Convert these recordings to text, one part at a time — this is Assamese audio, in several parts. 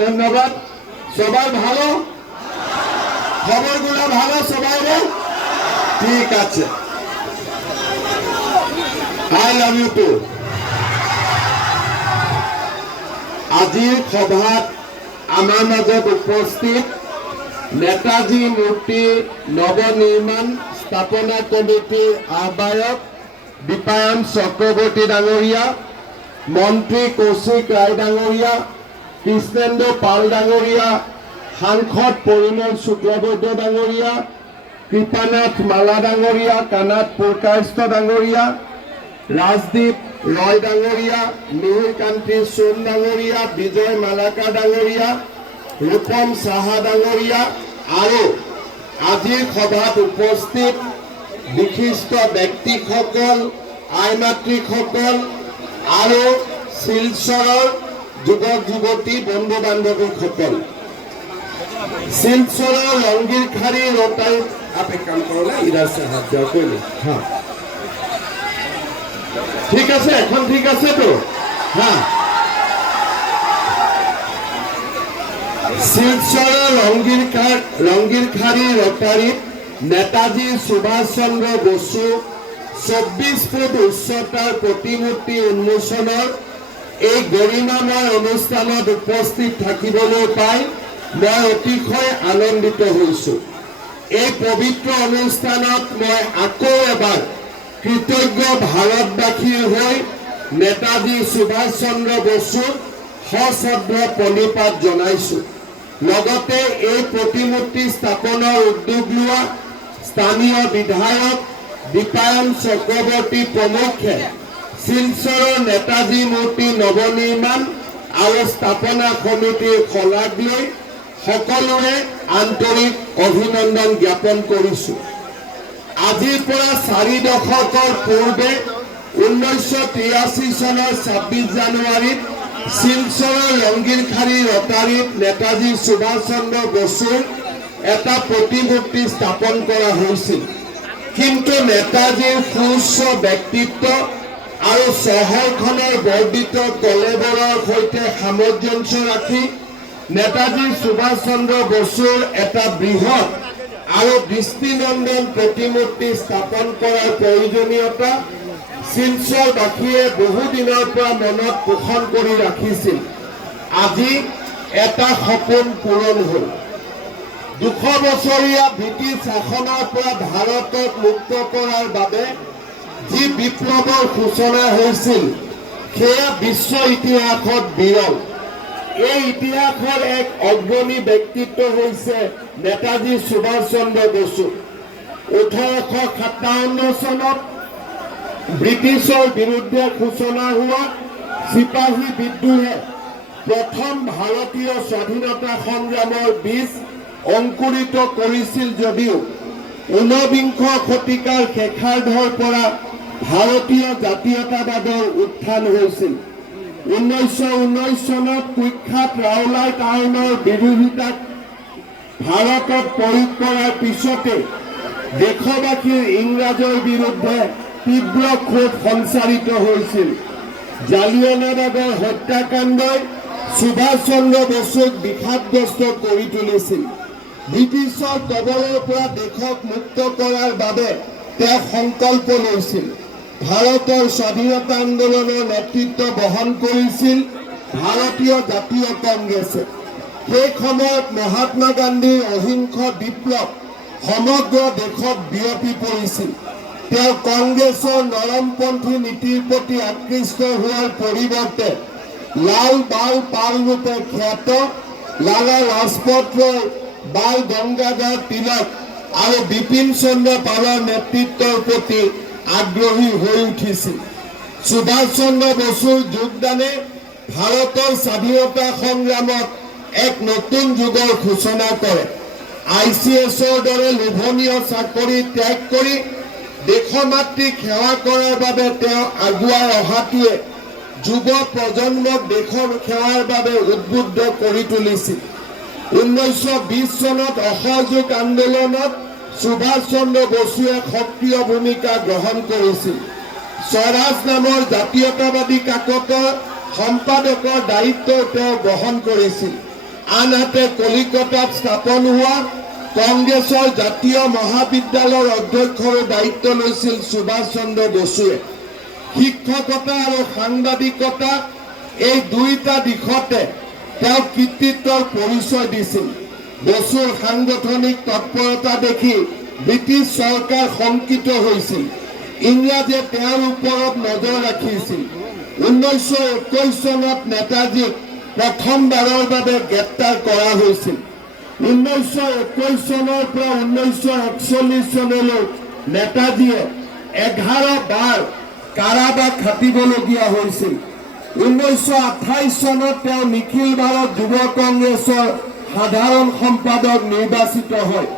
ধন্যবাদ। সবাই ভালো, খবৰগুলো ভালো সবাই, ঠিক আছে। I love you too. আজিৰ সভাত আমাৰ মাজত উপস্থিত নেতাজী মূৰ্তি নৱনিৰ্মাণ স্থাপনা কমিটিৰ আহ্বায়ক দীপায়ন চক্ৰৱৰ্তী ডাঙৰীয়া, মন্ত্ৰী কৌশিক ৰায় ডাঙৰীয়া, কৃষ্ণেন্দ্ৰ পাল ডাঙৰীয়া, সাংসদ পৰিমল শুক্লবৈদ্য ডাঙৰীয়া, কৃপানাথ মালা ডাঙৰীয়া, কানাথ পুৰকায়স্থ ডাঙৰীয়া, ৰাজদীপ ৰয় ডাঙৰীয়া, মিহিৰকান্তি সোণ ডাঙৰীয়া, বিজয় মালাকা ডাঙৰীয়া, ৰূপম সাহা ডাঙৰীয়া আৰু আজিৰ সভাত উপস্থিত বিশিষ্ট ব্যক্তিসকল, আই মাতৃসকল আৰু শিলচৰৰ যুৱক যুৱতী বন্ধু বান্ধৱীসকল, শিলচৰৰ ৰংগীৰখাৰী ৰোটাৰী आप एक काम करो ना, इधर से हाथ जाओ, कोई नहीं। हाँ ठीक है, এখন ঠিক আছে তো। হ্যাঁ, শিলচৰৰ ৰংগীৰখাৰী ৰোটাৰীত নেতাজী সুভাষ চন্দ্ৰ বসু 24 ফুট উচ্চতাৰ প্ৰতিমূৰ্তি উন্মোচনৰ এই গৰিমাময় অনুষ্ঠানত উপস্থিত থাকিবলৈ পাই মই অতিশয় আনন্দিত হৈছোঁ। এই পবিত্ৰ অনুষ্ঠানত মই আকৌ এবাৰ কৃতজ্ঞ ভাৰতবাসীৰ হৈ নেতাজী সুভাষ চন্দ্ৰ বসুক সশ্ৰদ্ধ প্ৰণিপাত জনাইছোঁ। লগতে এই প্ৰতিমূৰ্তি স্থাপনৰ উদ্যোগ লোৱা স্থানীয় বিধায়ক দীপায়ন চক্ৰৱৰ্তী প্ৰমুখ্যে শিলচৰৰ নেতাজী মূৰ্তি নৱনিৰ্মাণ আৰু স্থাপনা সমিতিৰ শলাগ লৈ সকলোৰে আন্তৰিক অভিনন্দন জ্ঞাপন কৰিছোঁ। আজিৰ পৰা 4 দশকৰ পূৰ্বে 1983 চনৰ 26 জানুৱাৰীত শিলচৰৰ ৰংগীৰখাৰী ৰোটাৰীত নেতাজী সুভাষ চন্দ্ৰ বসুৰ এটা প্ৰতিমূৰ্তি স্থাপন কৰা হৈছিল। কিন্তু নেতাজীৰ সুউচ্চ ব্যক্তিত্ব আৰু চহৰখনৰ বৰ্ধিত কলেবৰৰ সৈতে সামঞ্জস্য ৰাখি নেতাজী সুভাষ চন্দ্ৰ বসুৰ এটা বৃহৎ আৰু দৃষ্টিনন্দন প্ৰতিমূৰ্তি স্থাপন কৰাৰ প্ৰয়োজনীয়তা শিলচৰবাসীয়ে বহুদিনৰ পৰা মনত পোষণ কৰি ৰাখিছিল। আজি এটা সপোন পূৰণ হ'ল। 200 বছৰীয়া ব্ৰিটিছ শাসনৰ পৰা ভাৰতক মুক্ত কৰাৰ বাবে যি বিপ্লৱৰ সূচনা হৈছিল সেয়া বিশ্ব ইতিহাসত বিৰল। এই ইতিহাসৰ এক অগ্ৰণী ব্যক্তিত্ব হৈছে নেতাজী সুভাষ চন্দ্ৰ বসু। 1857 চনত ব্ৰিটিছৰ বিৰুদ্ধে সূচনা হোৱা চিপাহী বিদ্ৰোহে প্ৰথম ভাৰতীয় স্বাধীনতা সংগ্ৰামৰ বীজ অংকুৰিত কৰিছিল যদিও 19বিংশ শতিকাৰ শেষাৰ্ধৰ পৰা ভাৰতীয় জাতীয়তাবাদৰ উত্থান হৈছিল। 1919 চনত কুখ্যাত ৰাওলাট আইনৰ বিৰোধিতাক ভাৰতত প্ৰয়োগ কৰাৰ পিছতে দেশবাসীৰ ইংৰাজৰ বিৰুদ্ধে তীব্ৰ ক্ষোভ সঞ্চাৰিত হৈছিল। জালিয়ানাবাগৰ হত্যাকাণ্ডই সুভাষ চন্দ্ৰ বসুক বিষাদগ্ৰস্ত কৰি তুলিছিল। ব্ৰিটিছৰ কবলৰ পৰা দেশক মুক্ত কৰাৰ বাবে তেওঁ সংকল্প লৈছিল। ভাৰতৰ স্বাধীনতা আন্দোলনৰ নেতৃত্ব বহন কৰিছিল ভাৰতীয় জাতীয় কংগ্ৰেছে। সেই সময়ত মহাত্মা গান্ধীৰ অহিংস বিপ্লৱ সমগ্ৰ দেশত বিয়পি পৰিছিল। তেওঁ কংগ্ৰেছৰ নৰমপন্থী নীতিৰ প্ৰতি আকৃষ্ট হোৱাৰ পৰিৱৰ্তে লাল বাল পাল ৰূপে খ্যাত লালা লাজপত ৰায়, বাল গংগাধৰ তিলক আৰু বিপিন চন্দ্ৰ পালৰ নেতৃত্বৰ প্ৰতি আগ্ৰহী হৈ উঠিছিল। সুভাষ চন্দ্ৰ বসুৰ যোগদানে ভাৰতৰ স্বাধীনতা সংগ্ৰামত এক নতুন যুগৰ সূচনা কৰে। ICSৰ দৰে লোভনীয় চাকৰি ত্যাগ কৰি দেশমাতৃক সেৱা কৰাৰ বাবে তেওঁ আগুৱাই অহাটোৱে যুৱ প্ৰজন্মক দেশৰ সেৱাৰ বাবে উদ্বুদ্ধ কৰি তুলিছিল। 1920 চনত অসহযোগ আন্দোলনত সুভাষ চন্দ্ৰ বসুৱে সক্ৰিয় ভূমিকা গ্ৰহণ কৰিছিল। স্বৰাজ নামৰ জাতীয়তাবাদী কাকতৰ সম্পাদকৰ দায়িত্ব তেওঁ গ্ৰহণ কৰিছিল। আনহাতে কলিকতাত স্থাপন হোৱা কংগ্ৰেছৰ জাতীয় মহাবিদ্যালয়ৰ অধ্যক্ষৰ দায়িত্ব লৈছিল সুভাষ চন্দ্ৰ বসুৱে। শিক্ষকতা আৰু সাংবাদিকতা এই দুইটা দিশতে তেওঁ কৃতিত্বৰ পৰিচয় দিছিল। বসুৰ সাংগঠনিক তৎপৰতা দেখি ব্ৰিটিছ চৰকাৰ শংকিত হৈছিল। ইংৰাজে তেওঁৰ ওপৰত নজৰ ৰাখিছিল। 1921 চনত নেতাজীক প্ৰথমবাৰৰ বাবে গ্ৰেপ্তাৰ কৰা হৈছিল। 1921 চনৰ পৰা 1941 চনলৈ নেতাজীয়ে 11 বাৰ কাৰাবাস খাটিবলগীয়া হৈছিল। 1928 চনত তেওঁ নিখিল ভাৰত যুৱ কংগ্ৰেছৰ সাধাৰণ সম্পাদক নিৰ্বাচিত হয়।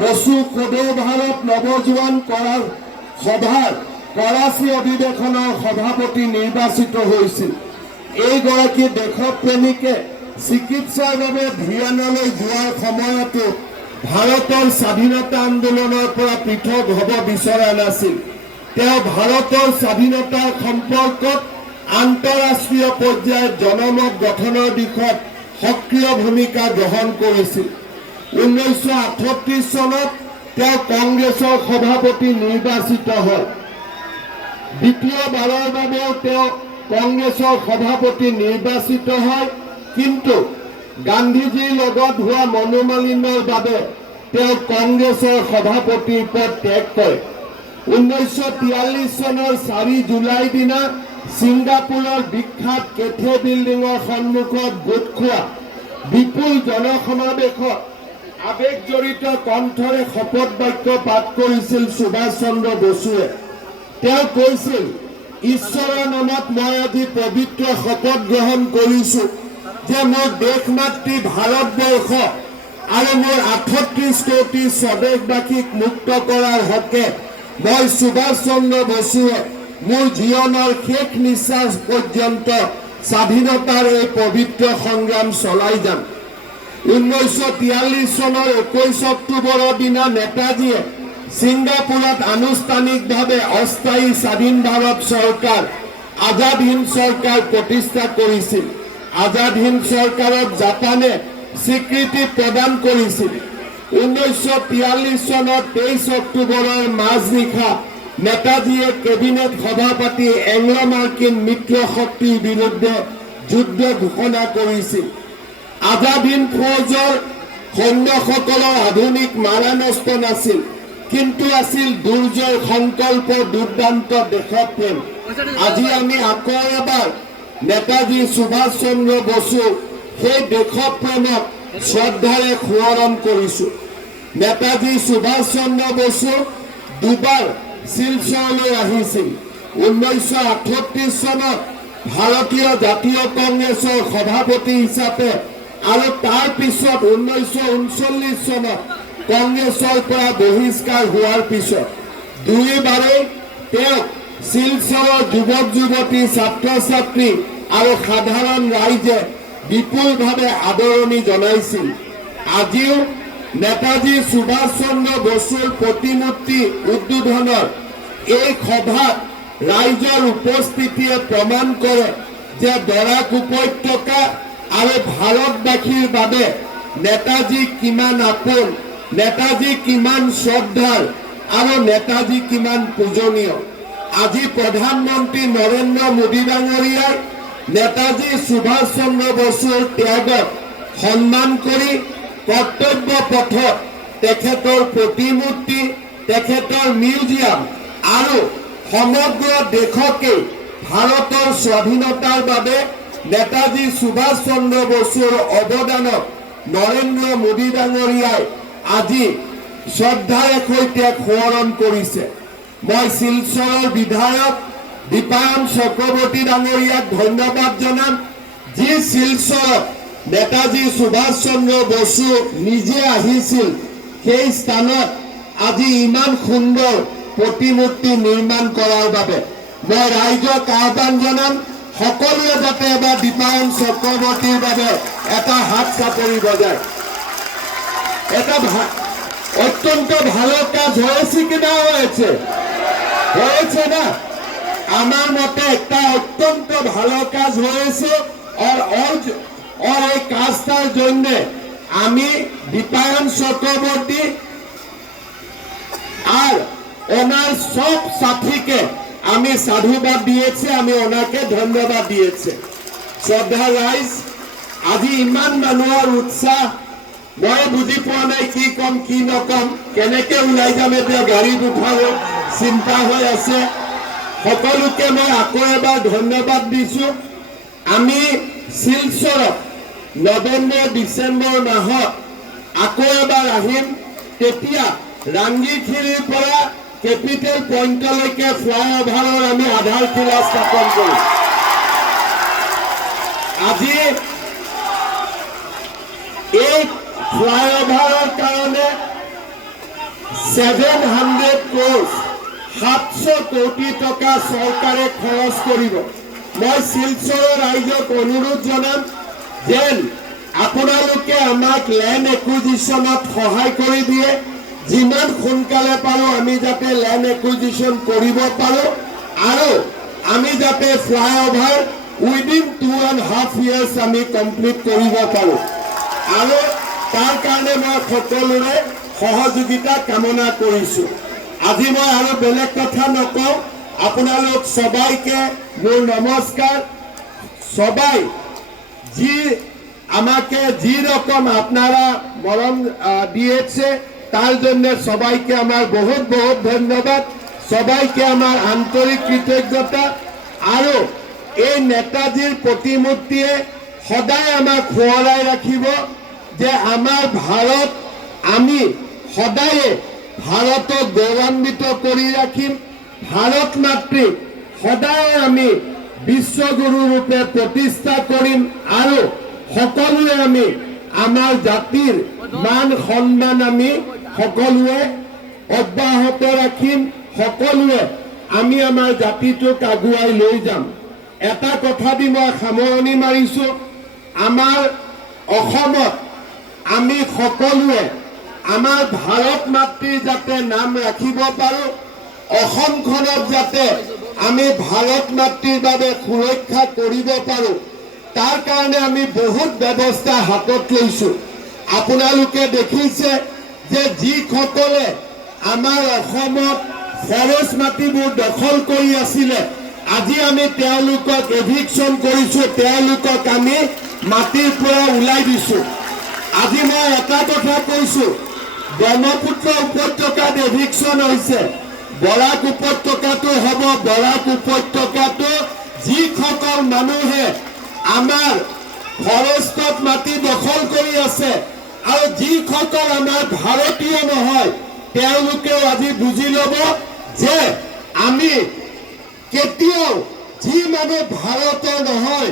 বসু সদৌ ভাৰত নৱজোৱান সভাৰ কৰাচী অধিৱেশনৰ সভাপতি নিৰ্বাচিত হৈছিল। এইগৰাকী দেশপ্ৰেমিকে চিকিৎসাৰ বাবে ভিয়েনালৈ যোৱাৰ সময়তো ভাৰতৰ স্বাধীনতা আন্দোলনৰ পৰা পৃথক হ'ব বিচৰা নাছিল। তেওঁ ভাৰতৰ স্বাধীনতাৰ সম্পৰ্কত আন্তঃৰাষ্ট্ৰীয় পৰ্যায়ত জনমত গঠনৰ দিশত সক্ৰিয় ভূমিকা গ্ৰহণ কৰিছিল। 1938 চনত তেওঁ কংগ্ৰেছৰ সভাপতি নিৰ্বাচিত হয়। দ্বিতীয়বাৰৰ বাবেও তেওঁ কংগ্ৰেছৰ সভাপতি নিৰ্বাচিত হয়, কিন্তু গান্ধীজীৰ লগত হোৱা মনোমালিন্যৰ বাবে তেওঁ কংগ্ৰেছৰ সভাপতিৰ পদ ত্যাগ কৰে। 1943 চনৰ 4 জুলাই দিনা ছিংগাপুৰৰ বিখ্যাত কেথে বিল্ডিঙৰ সন্মুখত গোট খোৱা বিপুল জনসমাৱেশত আৱেগজড়িত কণ্ঠৰে শপত বাক্য পাঠ কৰিছিল সুভাষ চন্দ্ৰ বসুৱে। তেওঁ কৈছিল, ঈশ্বৰৰ নামত মই আজি পবিত্ৰ শপত গ্ৰহণ কৰিছো যে মোৰ দেশ মাতৃ ভাৰতবৰ্ষ আৰু মোৰ 38 কোটি স্বদেশবাসীক মুক্ত কৰাৰ হকে মই সুভাষ চন্দ্ৰ বসুৱে মোৰ জীৱনৰ শেষ নিশ্বাস পৰ্যন্ত স্বাধীনতাৰ এই পবিত্ৰ সংগ্ৰাম চলাই যাম। 1943 চনৰ 21 অক্টোবৰৰ দিনা নেতাজীয়ে ছিংগাপুৰত আনুষ্ঠানিকভাৱে অস্থায়ী স্বাধীন ভাৰত চৰকাৰ আজাদ হিন্দ চৰকাৰ প্ৰতিষ্ঠা কৰিছিল। আজাদ হিন্দ চৰকাৰক জাপানে স্বীকৃতি প্ৰদান কৰিছিল। 1943 চনৰ 23 অক্টোবৰৰ মাজনিশা নেতাজীয়ে কেবিনেট সভা পাতি এংলো মাৰ্কিন মিত্ৰ শক্তিৰ বিৰুদ্ধে যুদ্ধ ঘোষণা কৰিছিল। আজাদ হিন্দ ফৌজৰ সৈন্যসকলৰ আধুনিক মাৰানস্ত্ৰ নাছিল, কিন্তু আছিল দুৰ্জয় সংকল্প, দুৰ্দান্ত দেশপ্ৰেম। আজি আমি আকৌ এবাৰ নেতাজী সুভাষ চন্দ্ৰ বসু সেই দেশপ্ৰেমক শ্ৰদ্ধাৰে সোঁৱৰণ কৰিছো। নেতাজী সুভাষ চন্দ্ৰ বসু দুবাৰ শিলচৰলৈ আহিছিল। 1938 চনত ভাৰতীয় জাতীয় কংগ্ৰেছৰ সভাপতি হিচাপে আৰু তাৰ পিছত 1939 চনত কংগ্ৰেছৰ পৰা বহিষ্কাৰ হোৱাৰ পিছত দুইবাৰেই তেওঁক শিলচৰৰ যুৱক যুৱতী, ছাত্ৰ ছাত্ৰী আৰু সাধাৰণ ৰাইজে বিপুলভাৱে আদৰণি জনাইছিল। আজিও নেতাজী সুভাষ চন্দ্ৰ বসুৰ প্ৰতিমূৰ্তি উদ্বোধনৰ এই সভাত ৰাইজৰ উপস্থিতিয়ে প্ৰমাণ কৰে যে বৰাক উপত্যকা আৰু ভাৰতবাসীৰ বাবে নেতাজী কিমান আপোন, নেতাজী কিমান শ্ৰদ্ধাৰ আৰু নেতাজী কিমান পূজনীয়। আজি প্ৰধানমন্ত্ৰী নৰেন্দ্ৰ মোদী ডাঙৰীয়াই নেতাজী সুভাষ চন্দ্ৰ বসুৰ ত্যাগক সন্মান কৰি কৰ্তব্য পথত তেখেতৰ প্ৰতিমূৰ্তি, তেখেতৰ মিউজিয়াম আৰু সমগ্ৰ দেশকে ভাৰতৰ স্বাধীনতাৰ বাবে নেতাজী সুভাষ চন্দ্ৰ বসুৰ অৱদানক নৰেন্দ্ৰ মোদী ডাঙৰীয়াই আজি শ্ৰদ্ধাৰে সৈতে সোঁৱৰণ কৰিছে। মই শিলচৰৰ বিধায়ক দীপায়ন চক্ৰৱৰ্তী ডাঙৰীয়াক ধন্যবাদ জনাম, যি শিলচৰত নেতাজী সুভাষ চন্দ্ৰ বসু নিজে আহিছিল সেই স্থানত আজি ইমান সুন্দৰ প্ৰতিমূৰ্তি নিৰ্মাণ কৰাৰ বাবে। মই ৰাইজক আহ্বান জনাম, সকলোৱে যাতে এবাৰ দীপায়ন চক্ৰৱৰ্তীৰ বাবে এটা হাত চাপৰি বজায়। এটা অত্যন্ত ভালো কাজ হয়েছে কিনা হয়েছে না? আমার মতে একটা অত্যন্ত ভালো কাজ হয়েছে। আর और এই কাজটার জন্য আমি দীপায়ন চক্রবর্তী আর ওনার সব সাথীকে আমি সাধুবাদ দিয়েছি, আমি ওনাকে ধন্যবাদ দিয়েছি। শ্রদ্ধা রাইজ, আজি ইমান মানুহৰ উৎসাহ মই বুজি পোৱা নাই, কি কম কি নকম, কেনেকে ওলাই যাম এতিয়া, গাড়ীত উঠাব চিন্তা হৈ আছে। সকলোকে মই আকৌ এবাৰ ধন্যবাদ দিছো। আমি শিলচৰত নৱেম্বৰ ডিচেম্বৰ মাহত আকৌ এবাৰ আহিম, তেতিয়া ৰাংগীখিৰিৰ পৰা কেপিটেল পইণ্টলৈকে ফ্লাইঅভাৰৰ আমি আধাৰশিলা স্থাপন কৰিম। আজি এই ফ্লাইঅভাৰৰ কাৰণে 700 crore 700 কোটি টকা চৰকাৰে খৰচ কৰিব। মই শিলচৰৰ ৰাইজক অনুৰোধ জনাম যেন আপোনালোকে আমাক লেণ্ড একুইজিশ্যনত সহায় কৰি দিয়ে। যিমান সোনকালে পাৰো আমি যাতে লেণ্ড একুইজিশ্যন কৰিব পাৰো আৰু আমি যাতে ফ্লাইঅভাৰ উইদিন 2.5 years আমি কমপ্লিট কৰিব পাৰো। আৰু তাৰ কাৰণে মই সকলোৰে সহযোগিতা কামনা কৰিছো। আজি মই আৰু বেলেগ কথা নকওঁ, আপোনালোক সবাইকে মোৰ নমস্কাৰ। সবাই যি আমাকে যি রকম আপনারা মরম দিয়েছে তার জন্য সবাইকে আমার বহুত বহুত ধন্যবাদ, সবাইকে আমার আন্তরিক কৃতজ্ঞতা। আর এই নেতাজির প্রতিমূর্তিয়ে সদায় আমাক সোঁৱৰাই ৰাখিব যে আমাৰ ভাৰত, আমি সদায় ভাৰতক গৌৰৱান্বিত কৰি ৰাখিম। ভাৰত মাতৃক সদায় আমি বিশ্বগুৰু ৰূপে প্ৰতিষ্ঠা কৰিম আৰু সকলোৱে আমি আমাৰ জাতিৰ মান সন্মান আমি সকলোৱে অব্যাহত ৰাখিম। সকলোৱে আমি আমাৰ জাতিটোক আগুৱাই লৈ যাম। এটা কথা দি মই সামৰণি মাৰিছো, আমাৰ অসমত আমি সকলোৱে আমাৰ ভাৰত মাতৃৰ যাতে নাম ৰাখিব পাৰো, অসমখনক যাতে আমি ভাৰত মাতৃৰ বাবে সুৰক্ষা কৰিব পাৰো, তাৰ কাৰণে আমি বহুত ব্যৱস্থা হাতত লৈছো। আপোনালোকে দেখিছে যে যিসকলে আমাৰ অসমত ফৰেষ্ট মাটিবোৰ দখল কৰি আছিলে, আজি আমি তেওঁলোকক এভিকশ্যন কৰিছো, তেওঁলোকক আমি মাটিৰ পৰা ওলাই দিছো। আজি মই এটা কথা কৈছো, ব্ৰহ্মপুত্ৰ উপত্যকাত এভিকশ্যন হৈছে, বৰাক উপত্যকাটো হ'ব। বৰাক উপত্যকাটো যিসকল মানুহে আমাৰ ফৰেষ্টত মাটি দখল কৰি আছে আৰু যিসকল আমাৰ ভাৰতীয় নহয়, তেওঁলোকেও আজি বুজি ল'ব যে আমি কেতিয়াও যি মানুহ ভাৰতৰ নহয়